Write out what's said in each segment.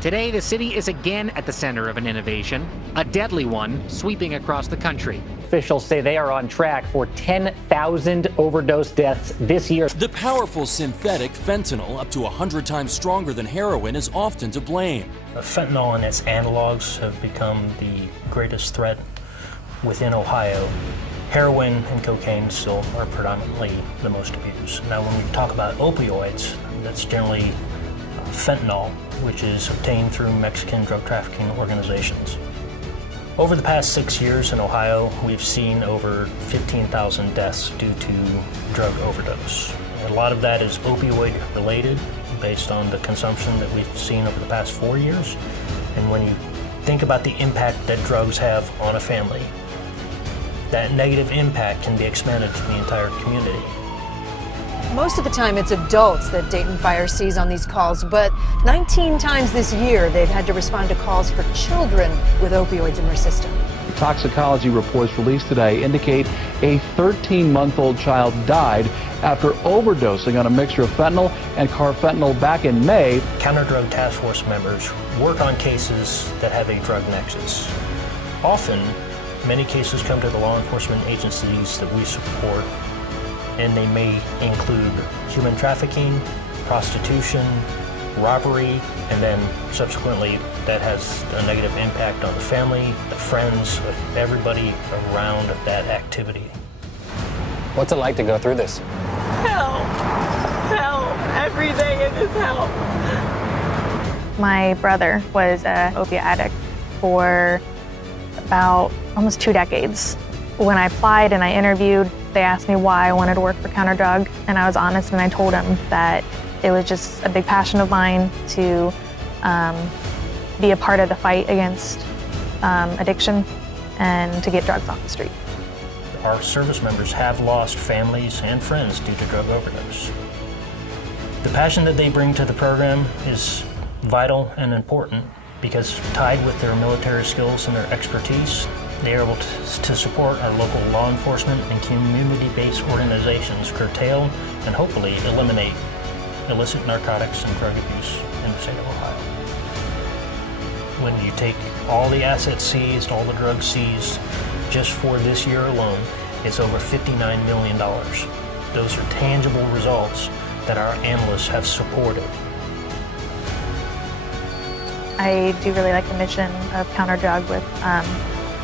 Today, the city is again at the center of an innovation, a deadly one sweeping across the country. Officials say they are on track for 10,000 overdose deaths this year. The powerful synthetic fentanyl, up to 100 times stronger than heroin, is often to blame. Fentanyl and its analogs have become the greatest threat within Ohio. Heroin and cocaine still are predominantly the most abused. Now, when we talk about opioids, that's generally fentanyl, which is obtained through Mexican drug trafficking organizations. Over the past 6 years in Ohio, we've seen over 15,000 deaths due to drug overdose. A lot of that is opioid related, based on the consumption that we've seen over the past 4 years. And when you think about the impact that drugs have on a family, that negative impact can be expanded to the entire community. Most of the time it's adults that Dayton Fire sees on these calls, but 19 times this year they've had to respond to calls for children with opioids in their system. Toxicology reports released today indicate a 13-month-old child died after overdosing on a mixture of fentanyl and carfentanil back in May. Counterdrug task force members work on cases that have a drug nexus. Often, many cases come to the law enforcement agencies that we support, and they may include human trafficking, prostitution, robbery, and then subsequently that has a negative impact on the family, the friends, everybody around that activity. What's it like to go through this? Help! Help! Every day it is help! My brother was an opiate addict for about almost 2 decades. When I applied and I interviewed, they asked me why I wanted to work for Counterdrug, and I was honest and I told them that it was just a big passion of mine to be a part of the fight against addiction and to get drugs off the street. Our service members have lost families and friends due to drug overdose. The passion that they bring to the program is vital and important because tied with their military skills and their expertise, they are able to support our local law enforcement and community-based organizations curtail and hopefully eliminate illicit narcotics and drug abuse in the state of Ohio. When you take all the assets seized, all the drugs seized, just for this year alone, it's over $59 million. Those are tangible results that our analysts have supported. I do really like the mission of Counterdrug with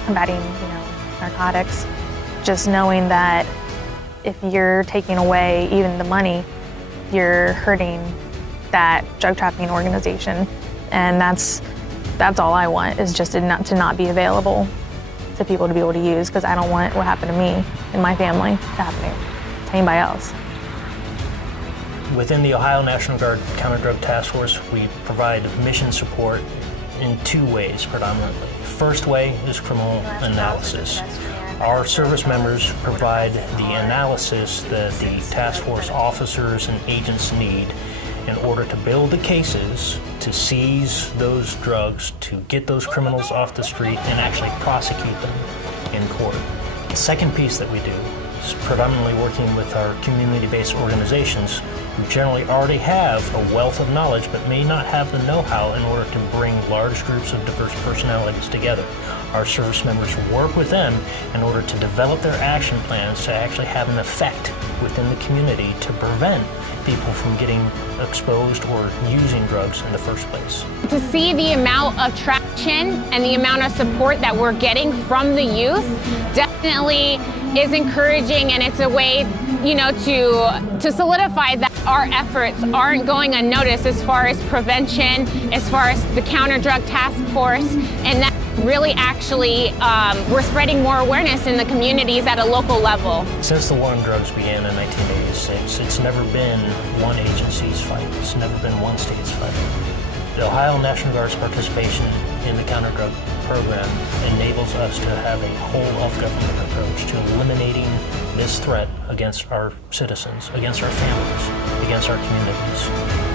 combating, narcotics. Just knowing that if you're taking away even the money, you're hurting that drug trafficking organization, and that's all I want, is just to not be available to people to be able to use, because I don't want what happened to me and my family to happen to anybody else. Within the Ohio National Guard Counterdrug Task Force, we provide mission support in 2 ways predominantly. First way is criminal analysis. Our service members provide the analysis that the task force officers and agents need in order to build the cases, to seize those drugs, to get those criminals off the street and actually prosecute them in court. The second piece that we do is predominantly working with our community-based organizations who generally already have a wealth of knowledge but may not have the know-how in order to bring large groups of diverse personalities together. Our service members work with them in order to develop their action plans to actually have an effect within the community to prevent people from getting exposed or using drugs in the first place. To see the amount of traction and the amount of support that we're getting from the youth definitely is encouraging, and it's a way, to solidify that our efforts aren't going unnoticed as far as prevention, as far as the Counterdrug Task Force, and that really actually we're spreading more awareness in the communities at a local level. Since the war on drugs began in 1986, it's never been one agency's fight. It's never been one state's fight. The Ohio National Guard's participation in the Counterdrug program enables us to have a whole-of-government approach to eliminating this threat against our citizens, against our families, against our communities.